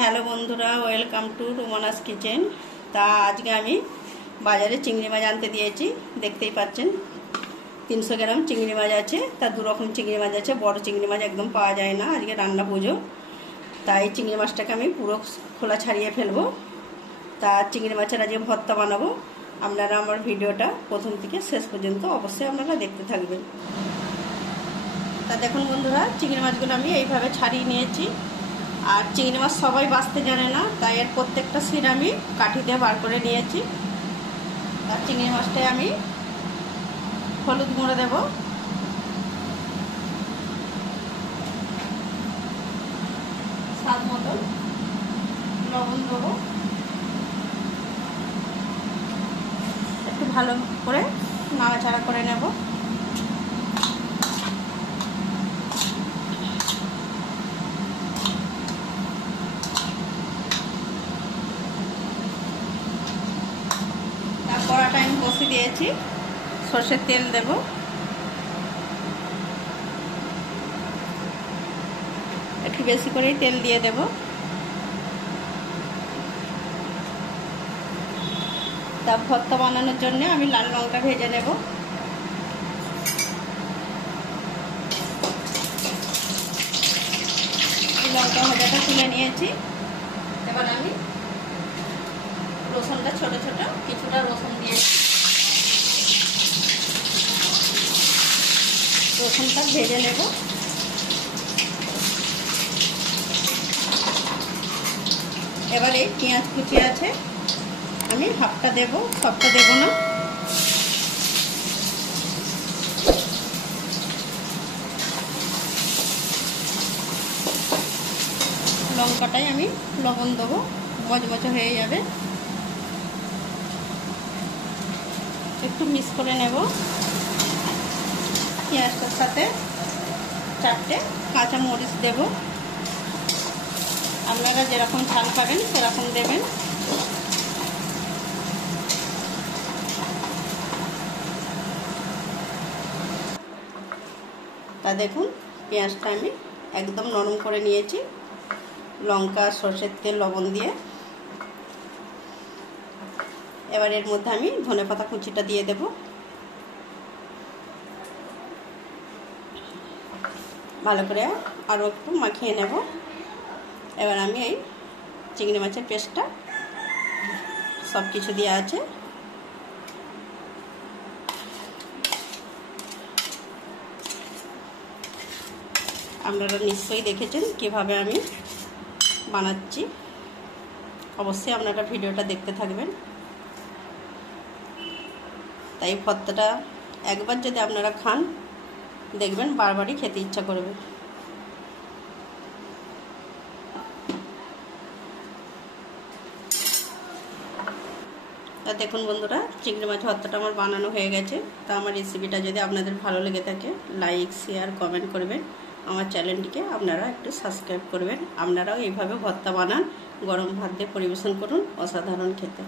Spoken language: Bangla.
হ্যালো বন্ধুরা, ওয়েলকাম টু রুমানাস কিচেন। তা আজকে আমি বাজারে চিংড়ি মাছ আনতে দিয়েছি। দেখতেই পাচ্ছেন 300 গ্রাম চিংড়ি মাছ আছে। তা দু রকম চিংড়ি মাছ আছে, বড় চিংড়ি মাছ একদম পাওয়া যায় না, আজকে রান্না পুজো। তাই চিংড়ি মাছটাকে আমি পুরো খোলা ছাড়িয়ে ফেলবো। তা চিংড়ি মাছের আজকে ভর্তা বানাবো। আপনারা আমার ভিডিওটা প্রথম থেকে শেষ পর্যন্ত অবশ্যই আপনারা দেখতে থাকবেন। তা দেখুন বন্ধুরা, চিংড়ি মাছগুলো আমি এইভাবে ছাড়িয়ে নিয়েছি। আর চিংড়ি মাছ সবাই বাছতে জানে না, তাই এর প্রত্যেকটা শির আমি কাঠি দিয়ে বার করে নিয়েছি। আর চিংড়ি মাছটায় আমি হলুদ গুঁড়ো দেব, স্বাদ মতো লবণ দেবো, একটু ভালো করে নাড়াচাড়া করে নেব। কড়াটা আমি বসিয়ে দিয়েছি, সর্ষের তেল দেব, একটু বেশি করেই তেল দিয়ে দেব। তা ভর্তা বানানোর জন্য আমি লাল লঙ্কা ভেজে নেব। লঙ্কা ভাজাটা তুলে নিয়েছি। এবার আমি রসুনটা ছোট ছোট কিছুটা রসুন দিয়েছি। রসুনটা ভেজে নেব। এবারে পেঁয়াজ কুচি আছে, আমি হাফটা দেব, সবটা দেব না। লঙ্কাটাই আমি লবণ দেবো, মচমচে হয়ে যাবে। একটু মিক্স করে নেব। পেঁয়াজটার সাথে 4টে কাঁচা মরিচ দেব। আপনারা যেরকম ঝাল পাবেন সেরকম দেবেন। তা দেখুন, পেঁয়াজটা আমি একদম নরম করে নিয়েছি লঙ্কা সর্ষের তেল লবণ দিয়ে। এবার এর মধ্যে আমি ধনেপাতা কুচিটা দিয়ে দেব। ভালো করে আরও একটু মাখিয়ে নেব। এবার আমি এই চিংড়ি মাছের পেস্টটা সব কিছু দেওয়া আছে আপনারা নিশ্চয়ই দেখেছেন কিভাবে আমি বানাচ্ছি। অবশ্যই আপনারা ভিডিওটা দেখতে থাকবেন। তাই ভর্তাটা একবার যদি আপনারা খান, দেখবেন বারবারই খেতে ইচ্ছা করবে। তা দেখুন বন্ধুরা, চিংড়ি মাছ ভর্তাটা আমার বানানো হয়ে গেছে। তা আমার রেসিপিটা যদি আপনাদের ভালো লেগে থাকে, লাইক শেয়ার কমেন্ট করবেন। আমার চ্যানেলটিকে আপনারা একটু সাবস্ক্রাইব করবেন। আপনারাও এইভাবে ভর্তা বানান, গরম ভাত দিয়ে পরিবেশন করুন, অসাধারণ খেতে।